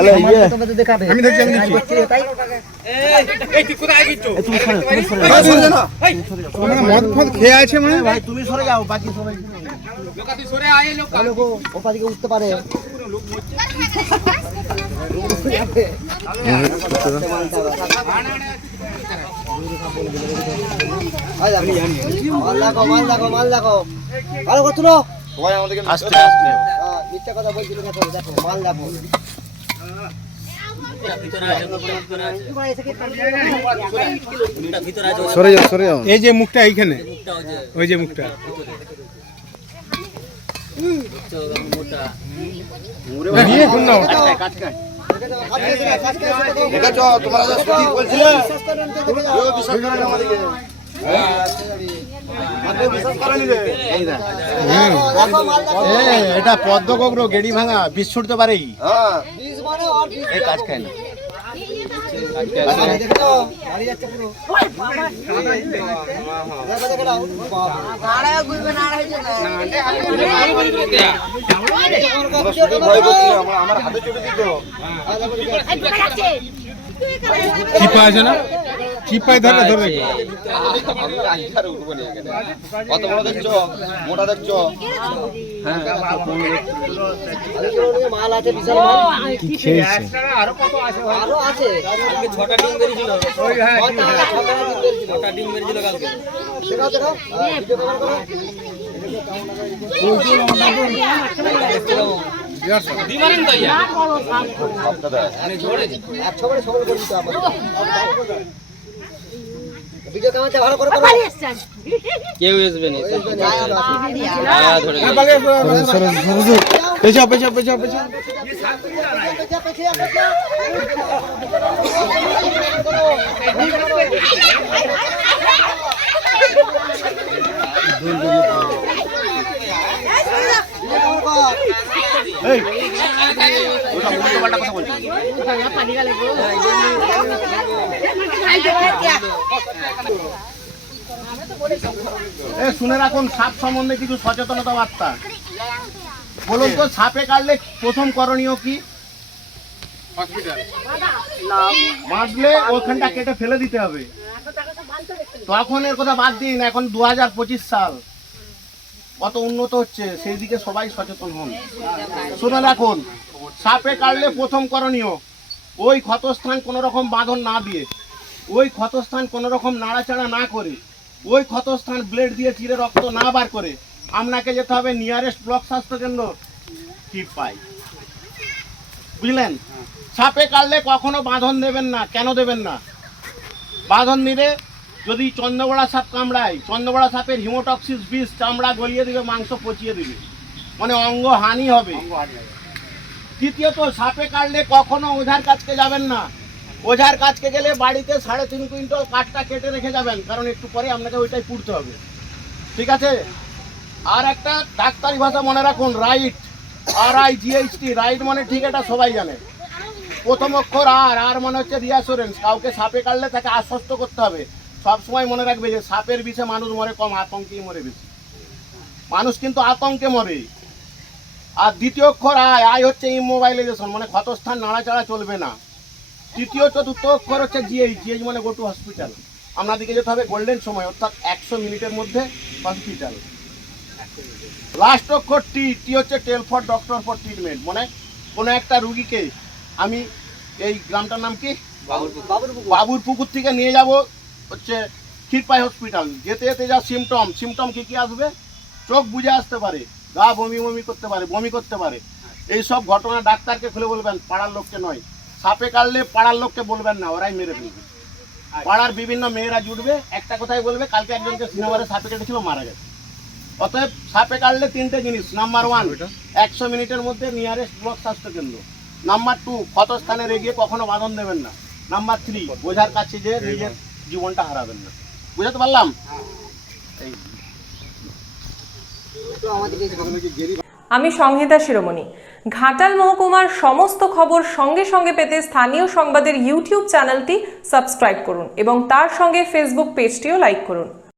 Hello ইয়ে। আমি দেখছি আমি দেখছি। মানে মদ ফদ খেয়ে আছে মানে? ভাই তুমি সরে যাও বাকি সবাই ওপাদিকে উঠতে পারে মাল দেখো মাল দেখো মাল দেখো ভালো করছ না আস্তে আস্তে। হ্যাঁ, মিথ্যা কথা বলছিল দেখো দেখো মাল দেখো। সরে যাও সরে যাও এই যে মুখটা এইখানে ওই যে মুখটা নিয়ে কোন নাও? দেখেছ তোমরা যা সত্যি বলছিলে বিশ্বাস করেন তো দেখে যাও। বিশ্বাস করে না আমাদেরকে আপনি বিশ্বাস করেনি রে এই না দেখো মাল দেখো। এটা পদ্মগগ্র গেড়ি ভাঙা বিষ ছুটতে পারেই হ্যাঁ বীজ মানে আর বীজ এই কাজ খায় না। কি পাওয়া দেখো না? বাবা তোমরা শুধু ভয় করছিলে আমার আমার হাতে চলে দিত চিপা আছে। না চিপায় ধরে ধরে কত বড় দেখছ মোটা দেখছ মাল আছে বিশাল মাল কি খেয়েছে আরও আছে ছটা ডিম বেরিয়েছিল। ছটা ডিম বেরিয়েছিল কালকে। সেটাও দেখো ভিডিও কভার করো সবটা দেয় একশো করে সবল করে দিতে হবে। ভিডিও কামাতে ভালো করে করো কেউ আসবে না পেছাও পেছাও পেছাও পেছাও। এ শুনে রাখুন, সাপ সম্বন্ধে কিছু সচেতনতা বার্তা বলুন তো, সাপে কাটলে প্রথম করণীয় কি? বাঁধলে ওখানটা কেটে ফেলে দিতে হবে। তখন এর কথা বাদ দিন, এখন দু হাজার পঁচিশ সাল। কত উন্নত হচ্ছে সেই দিকে সবাই সচেতন হন। শুনে রাখুন, সাপে কাটলে প্রথম করণীয়, ওই ক্ষতস্থান কোনো রকম বাঁধন না দিয়ে, ওই ক্ষতস্থান কোনো রকম নাড়াচাড়া না করে, ওই ক্ষতস্থান ব্লেড দিয়ে চিরে রক্ত না বার করে, আপনাকে যেতে হবে নিয়ারেস্ট ব্লক স্বাস্থ্য কেন্দ্র কি পাই। বুঝলেন? সাপে কাটলে কখনো বাঁধন দেবেন না, কেন দেবেন না? বাঁধন দিলে যদি চন্দ্রবড়া সাপ কামড়ায় চন্দ্রবড়া সাপের হিমোটক্সিস বিষ চামড়া গলিয়ে দিবে মাংস পচিয়ে দিবে। মানে অঙ্গ হানি হবে। দ্বিতীয়ত সাপে কাটলে কখনো ওঝার কাছকে যাবেন না। ওঝার কাছকে গেলে বাড়িতে সাড়ে তিন কুইন্টাল কাঠটা কেটে রেখে যাবেন কারণ একটু পরে আপনাকে ওইটাই পুড়তে হবে। ঠিক আছে? আর একটা ডাক্তারি ভাষা মনে রাখুন right. R I G H T right মানে ঠিক এটা সবাই জানে। প্রথম অক্ষর আর আর মানে হচ্ছে রিয়াসুরেন্স কাউকে সাপে কাটলে তাকে আশ্বস্ত করতে হবে। সব সময় মনে রাখবে যে সাপের বিষে মানুষ মরে কম আতঙ্কেই মরে বেশি। মানুষ কিন্তু আতঙ্কে মরে। আর দ্বিতীয় অক্ষর আয় আয় হচ্ছে ইমোবাইলাইজেশন মানে ক্ষতস্থান নাড়াচাড়া চলবে না। তৃতীয় চতুর্থ অক্ষর হচ্ছে জিএইচ জিএইচ মানে গো টু হসপিটাল আপনাদেরকে যেতে হবে গোল্ডেন সময় অর্থাৎ একশো মিনিটের মধ্যে হসপিটাল লাস্ট অক্ষর টি টি হচ্ছে tell for doctor for treatment মানে কোনো একটা রুগীকে আমি এই গ্রামটার নাম কি? বাবুর পুকুর থেকে নিয়ে যাব। হচ্ছে ক্ষীরপাই হসপিটাল যেতে যেতে যা সিমটম সিমটম কি কি আসবে? চোখ বুঝে আসতে পারে গা বমি বমি করতে পারে বমি করতে পারে। এই সব ঘটনা ডাক্তারকে খুলে বলবেন পাড়ার লোককে নয়। সাপে কাটলে পাড়ার লোককে বলবেন না ওরাই মেরে ফেলবে। পাড়ার বিভিন্ন মেয়েরা জুটবে একটা কথাই বলবে কালকে একজনকে সিনেমারে সাপে কেটেছিল মারা গেছে। অতএব সাপে কাটলে তিনটে জিনিস নাম্বার ওয়ান একশো মিনিটের মধ্যে নিয়ারেস্ট ব্লক স্বাস্থ্য কেন্দ্র। নাম্বার টু ক্ষতস্থানে এগিয়ে কখনো বাঁধন দেবেন না। নাম্বার থ্রি বোঝার কাছে যে নিজের জীবনটা হারাবেন না। বুঝাতে পারলাম? আমি সংহিতা শিরোমণি। ঘাটাল মহকুমার সমস্ত খবর সঙ্গে সঙ্গে পেতে স্থানীয় সংবাদের ইউটিউব চ্যানেলটি সাবস্ক্রাইব করুন এবং তার সঙ্গে ফেসবুক পেজটিও লাইক করুন।